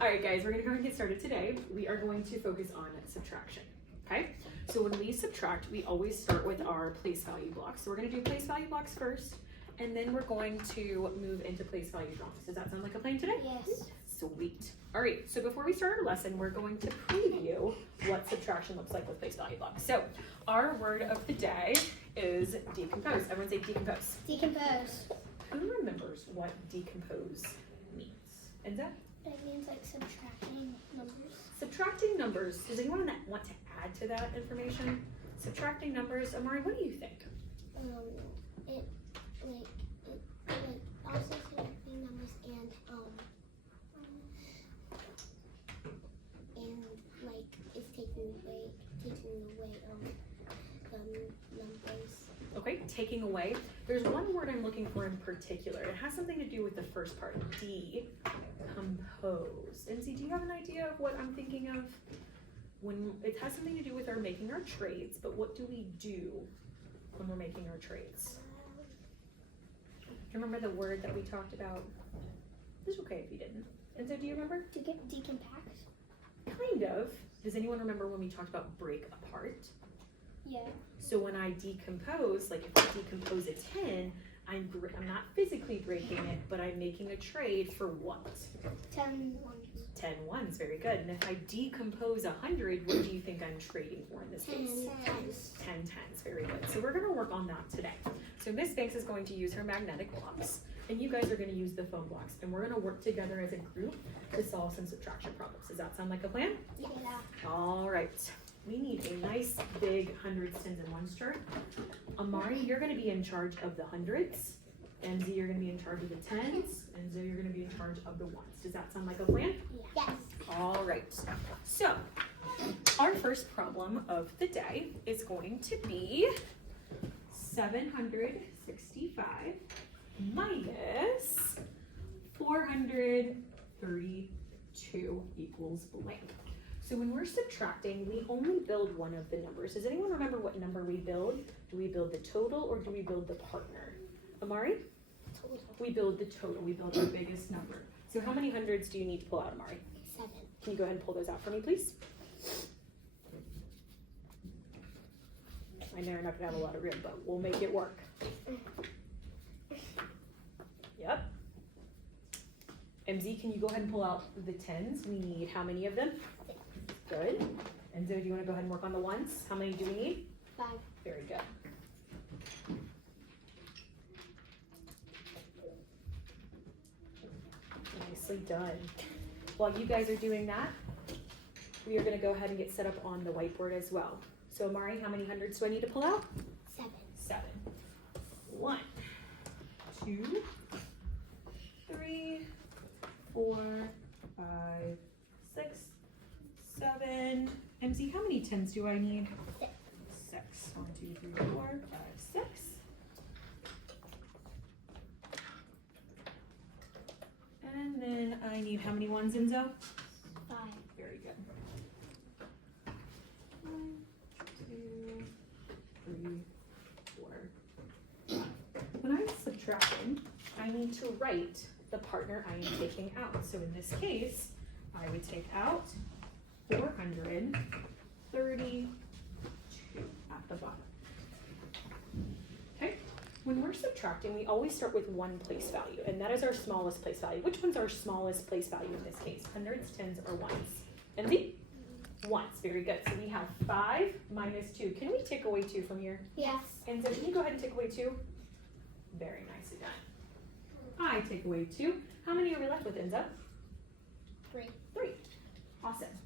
All right, guys, we're gonna go ahead and get started today. We are going to focus on subtraction, okay? So when we subtract, we always start with our place value blocks. So we're gonna do place value blocks first, and then we're going to move into place value drawings. Does that sound like a plan today? Yes. Sweet. All right, so before we start our lesson, we're going to preview what subtraction looks like with place value blocks. So our word of the day is decompose. Everyone say decompose. Decompose. Who remembers what decompose means? Enza? It means like subtracting numbers. Subtracting numbers. Does anyone want to add to that information? Subtracting numbers. Amari, what do you think? It also subtracting numbers and like it's taking away the numbers. Okay, taking away. There's one word I'm looking for in particular. It has something to do with the first part, decompose. Enzi, do you have an idea of what I'm thinking of? When it has something to do with our making our trades, but what do we do when we're making our trades? Do you remember the word that we talked about? It's okay if you didn't. Enzo, do you remember? Decompact. Kind of. Does anyone remember when we talked about break apart? Yeah. So when I decompose, like if I decompose a 10, I'm not physically breaking it, but I'm making a trade for what? 10 ones. 10 ones, very good. And if I decompose 100, what do you think I'm trading for in this case? 10 tens, very good. So we're gonna work on that today. So Miss Banks is going to use her magnetic blocks, and you guys are gonna use the foam blocks, and we're gonna work together as a group to solve some subtraction problems. Does that sound like a plan? Yeah. All right. We need a nice big hundreds, tens, and ones chart. Amari, you're gonna be in charge of the hundreds. Enzi, you're gonna be in charge of the tens. And Zoe, you're gonna be in charge of the ones. Does that sound like a plan? Yes. All right. So, our first problem of the day is going to be 765 minus 432 equals blank. So when we're subtracting, we only build one of the numbers. Does anyone remember what number we build? Do we build the total or do we build the partner? Amari? Total. We build the total. We build our biggest number. So how many hundreds do you need to pull out, Amari? 7. Can you go ahead and pull those out for me, please? I know you're not gonna have a lot of room, but we'll make it work. Yep. MZ, can you go ahead and pull out the tens? We need how many of them? 6. Good. And Zoe, do you want to go ahead and work on the ones? How many do we need? 5. Very good. Nicely done. While you guys are doing that, we are going to go ahead and get set up on the whiteboard as well. So Amari, how many hundreds do I need to pull out? 7. 7. 1, 2, 3, 4, 5, 6, 7. MC, how many tens do I need? 6. 6. 1, 2, 3, 4, 5, 6. And then I need how many ones, Enzo? 5. Very good. 1, 2, 3, 4, 5. When I'm subtracting, I need to write the partner I am taking out. So in this case, I would take out 432 at the bottom. Okay, when we're subtracting, we always start with one place value, and that is our smallest place value. Which one's our smallest place value in this case? Hundreds, tens, or ones? Envy? Ones, very good. So we have 5 minus 2. Can we take away 2 from here? Yes. And so can you go ahead and take away 2? Very nicely done. I take away 2. How many are we left with, Enza? 3. 3. Awesome.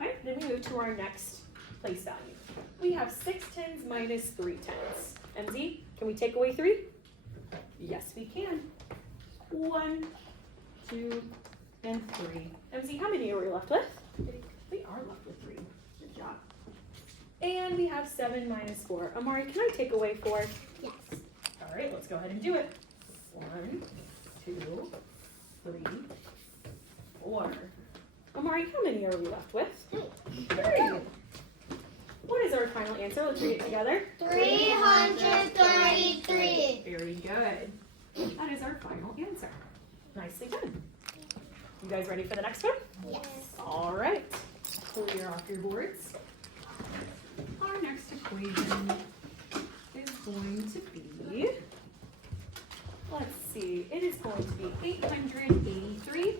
All right, then we move to our next place value. We have 6 tens minus 3 tens. MZ, can we take away 3? Yes, we can. 1, 2, and 3. MZ, how many are we left with? 3. We are left with 3. Good job. And we have 7 minus 4. Amari, can I take away 4? Yes. All right, let's go ahead and do it. 1, 2, 3, 4. Amari, how many are we left with? 3. What is our final answer? Let's read it together. 333. Very good. That is our final answer. Nicely done. You guys ready for the next one? Yes. All right, clear off your boards. Our next equation is going to be, let's see, it is going to be 883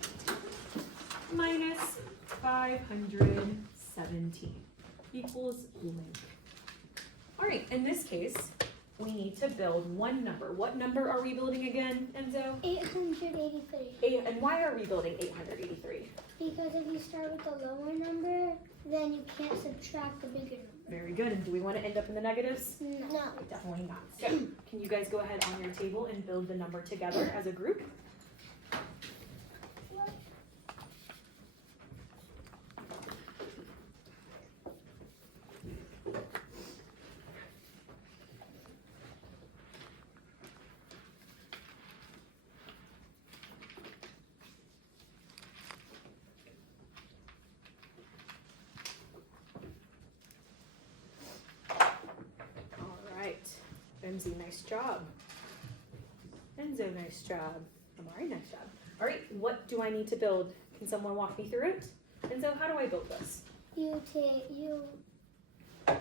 minus 517 equals blank. All right, in this case, we need to build one number. What number are we building again, Enzo? 883. And why are we building 883? Because if you start with a lower number, then you can't subtract the bigger number. Very good, and do we want to end up in the negatives? No. Definitely not. So, can you guys go ahead on your table and build the number together as a group? All right. Benzie, nice job. Enzo, nice job. Amari, nice job. All right, what do I need to build? Can someone walk me through it? Enzo, how do I build this? You put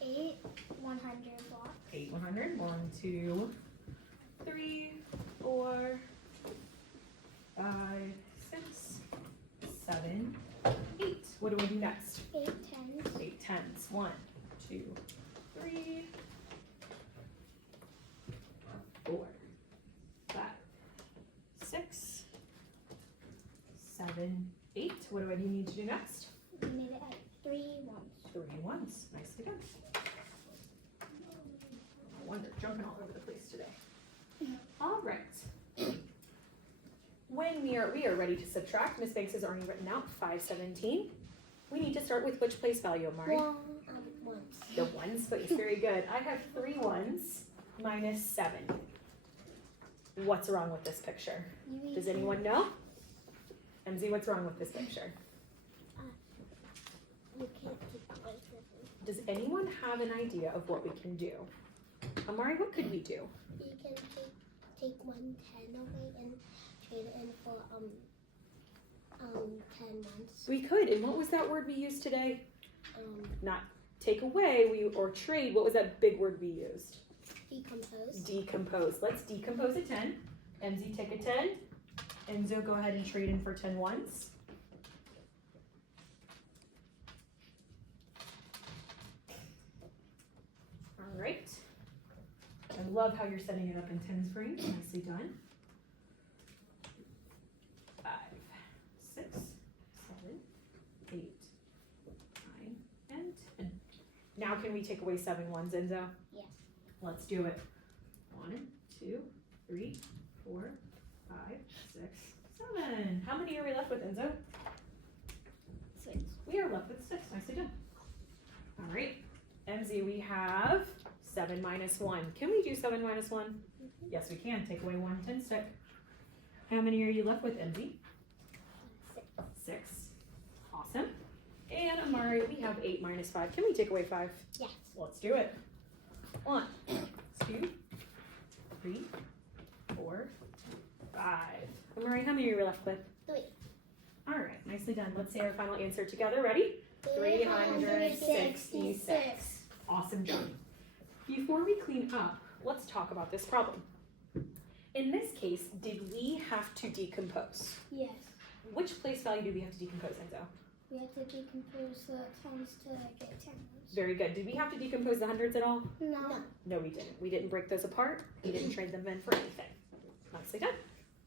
8 100 blocks. 8, 100. 1, 2, 3, 4, 5, 6, 7, 8. What do I do next? 8 tens. 8 tens. 1, 2, 3, 4, 5, 6, 7, 8. What do I need to do next? You made it at 3 ones. 3 ones. Nicely done. No wonder, jumping all over the place today. All right. When we are ready to subtract, Miss Banks has already written out 517. We need to start with which place value, Amari? Ones. The ones place. Very good. I have 3 ones minus 7. What's wrong with this picture? Does anyone know? MZ, what's wrong with this picture? You can't keep both of them. Does anyone have an idea of what we can do? Amari, what could we do? You can take 1 10 away and trade it in for 10 ones. We could. And what was that word we used today? Um, Take away, or trade. What was that big word we used? decompose. Decompose. Let's decompose a 10. MZ, take a 10. Enzo, go ahead and trade in for 10 ones. All right. I love how you're setting it up in 10s frames. Nicely done. 5, 6, 7, 8, 9, and 10. Now can we take away 7 ones, Enzo? Yes. Let's do it. 1, 2, 3, 4, 5, 6, 7. How many are we left with, Enzo? 6. We are left with 6. Nicely done. All right. MZ, we have 7 minus 1. Can we do 7 minus 1? Yes, we can. Take away 1 10 stick. How many are you left with, MZ? 6. Awesome. And Amari, we have 8 minus 5. Can we take away 5? Yes. Let's do it. 1, 2, 3, 4, 5. Amari, how many are we left with? 3. All right, nicely done. Let's say our final answer together. Ready? 366. Awesome job. Before we clean up, let's talk about this problem. In this case, did we have to decompose? Yes. Which place value do we have to decompose, Enzo? We have to decompose the tens to get 10 ones. Very good. Did we have to decompose the hundreds at all? No. No, we didn't. We didn't break those apart. We didn't trade them in for anything. Nicely done.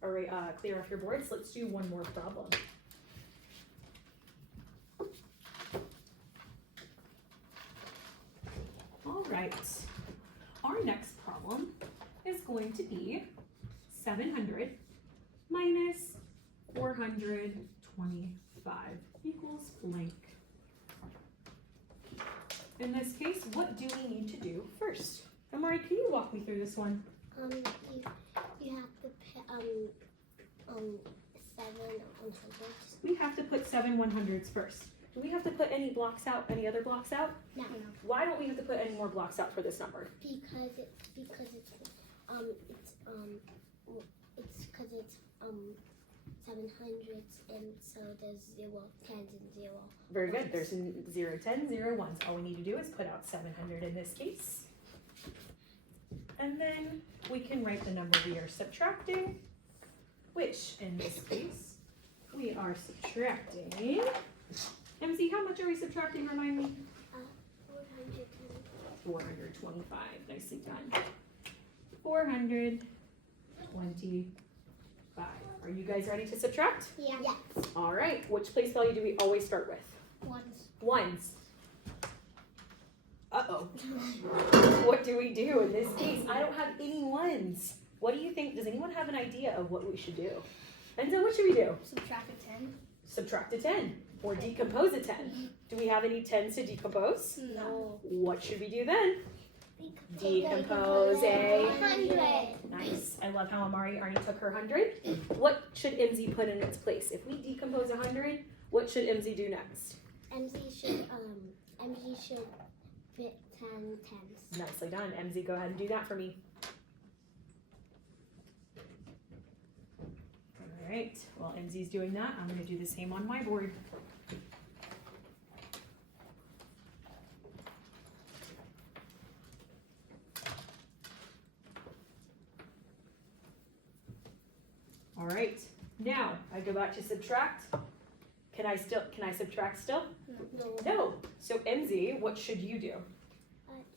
All right, clear off your boards. Let's do one more problem. All right. Our next problem is going to be 700 minus 425 equals blank. In this case, what do we need to do first? Amari, can you walk me through this one? You have to put 7 hundreds. We have to put 7 100s first. Do we have to put any blocks out, any other blocks out? No. Why don't we have to put any more blocks out for this number? Because it's 700s, and so there's 0, 10s, and 0. Very good. There's 0, 10, 0, 1s. All we need to do is put out 700 in this case. And then we can write the number we are subtracting, which in this case, we are subtracting. MZ, how much are we subtracting? Remind me. 425. Nicely done. 425. Are you guys ready to subtract? Yeah. Yes. All right. Which place value do we always start with? 1s. Ones. Uh-oh. What do we do in this case? I don't have any ones. What do you think? Does anyone have an idea of what we should do? Enzo, what should we do? Subtract a 10. Subtract a 10 or decompose a 10. Do we have any 10s to decompose? No. What should we do then? Decompose a 100. Nice. I love how Amari already took her 100. What should MZ put in its place? If we decompose 100, what should MZ do next? MZ should fit 10 10s. Nicely done. MZ, go ahead and do that for me. All right. While MZ's doing that, I'm going to do the same on my board. All right. Now I go back to subtract. Can I subtract still? No. No. So MZ, what should you do?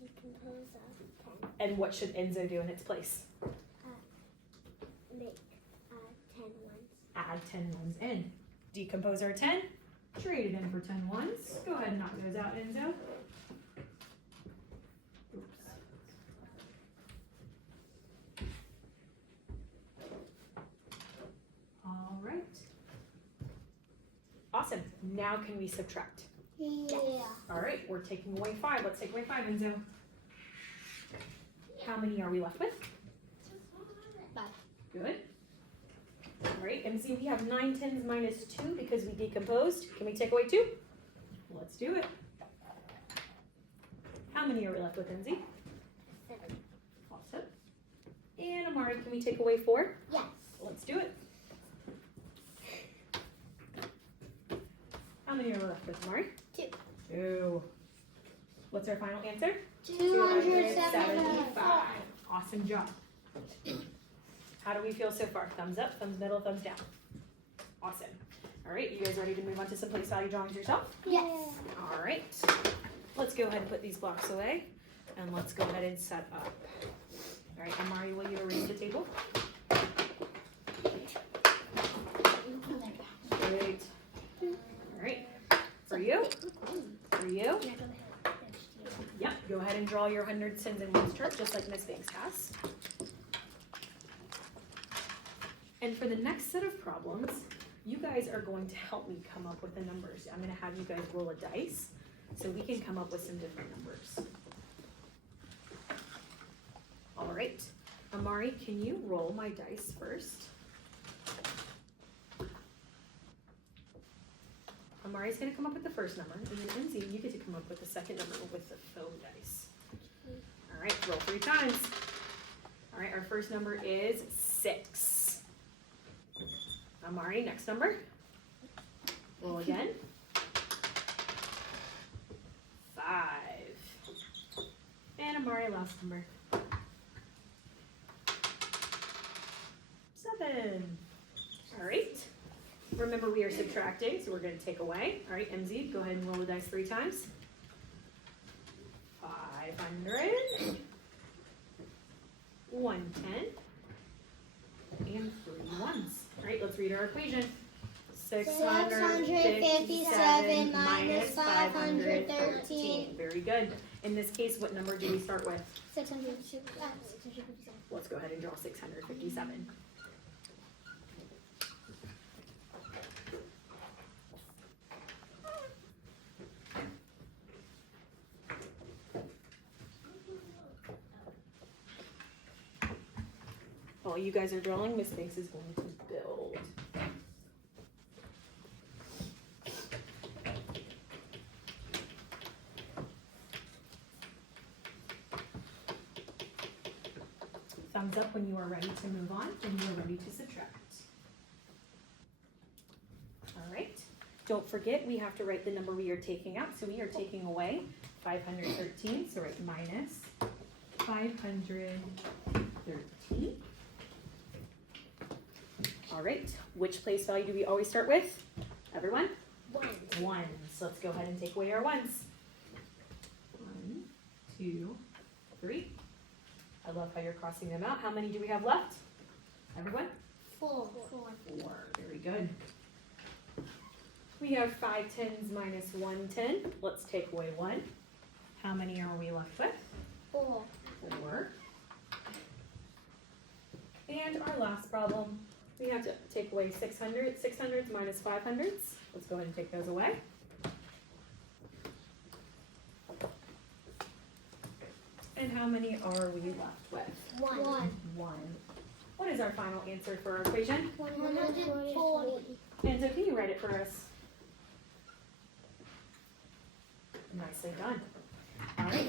Decompose a 10. And what should Enzo do in its place? Make 10 ones. Add 10 ones in. Decompose our 10. Trade it in for 10 ones. Go ahead and knock those out, Enzo. Oops. All right. Awesome. Now can we subtract? Yeah. All right, we're taking away 5. Let's take away 5, Enzo. How many are we left with? 5. Good. All right, MZ, we have 9 10s minus 2 because we decomposed. Can we take away 2? Let's do it. How many are we left with, MZ? 7. Awesome. And Amari, can we take away 4? Yes. Let's do it. How many are we left with, Amari? 2. 2. What's our final answer? 275. Awesome job. How do we feel so far? Thumbs up, thumbs middle, thumbs down. Awesome. All right, you guys ready to move on to some place value drawings yourself? Yes. All right. Let's go ahead and put these blocks away, and let's go ahead and set up. All right, Amari, will you erase the table? Great. All right. For you? For you? Yep, go ahead and draw your 100 cents and ones chart, just like Miss Banks has. And for the next set of problems, you guys are going to help me come up with the numbers. I'm going to have you guys roll a dice so we can come up with some different numbers. All right, Amari, can you roll my dice first? Amari's going to come up with the first number, and then Lindsay, you get to come up with the second number with the faux dice. All right, roll 3 times. All right, our first number is 6. Amari, next number. Roll again. 5. And Amari, last number. 7. All right. Remember, we are subtracting, so we're going to take away. All right, MZ, go ahead and roll the dice 3 times. 500. 110. And 3 ones. All right, let's read our equation. 657 minus 513. Very good. In this case, what number do we start with? 657. Let's go ahead and draw 657. While you guys are drawing, Miss Banks is going to build. Thumbs up when you are ready to move on and you are ready to subtract. Don't forget, we have to write the number we are taking out. So we are taking away 513, so write minus 513. All right, which place value do we always start with? Everyone? Ones. Let's go ahead and take away our ones. 1, 2, 3. I love how you're crossing them out. How many do we have left? Everyone? 4. 4. Very good. We have 5 tens minus 1 10. Let's take away 1. How many are we left with? 4. 4. And our last problem, we have to take away 600. 600s minus 500s. Let's go ahead and take those away. And how many are we left with? 1. 1. What is our final answer for our equation? 140. And so can you write it for us? Nicely done. All right,